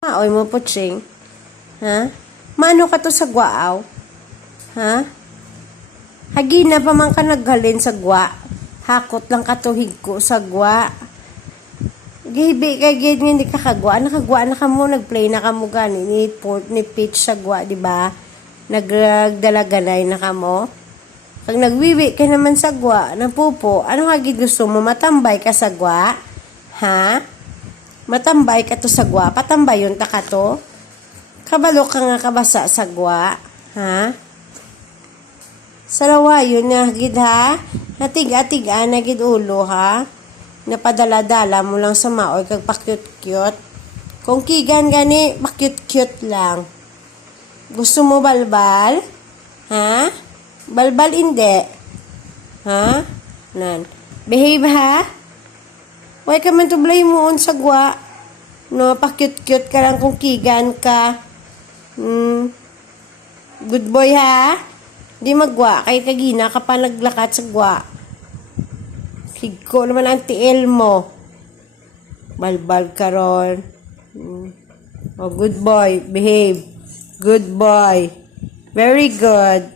Oy mo putsing. Ha? Mano ka to sa gwaaw? Ha? Hagina pa man ka naghalin sa gwa. Hakot lang katuhig ko sa gwa. Gibi kay gid hindi ka kagwa. Nakagwa na ka mo, nagplay na ka mo gani ni port ni pitch sa gwa, di ba? Nagdalaganay na ka mo. Kag nagwiwi ka naman sa gwa, napupo, ano ka gid gusto mo matambay ka sa gwa? Ha? Matambay ka to sa gwa, patambay yun ta ka to. Kabalo ka nga kabasa sa gwa, ha? Sarawa yun nga gid ha. Natig-atiga na gid ulo ha. Napadala-dala mo lang sa maoy kag pakyut-kyut. Kung kigan gani, pakyut-kyut lang. Gusto mo balbal? Ha? Balbal hindi. Ha? Nan. Behave ha? Huwag ka man tublay mo on sa gwa. No, pakyut-kyut ka lang kung kigan ka. Good boy ha? Di magwa. Kay kagina ka pa naglakat sa gwa. Higko naman ang tiil mo. Balbal ka ron. Oh, good boy. Behave. Good boy. Very good.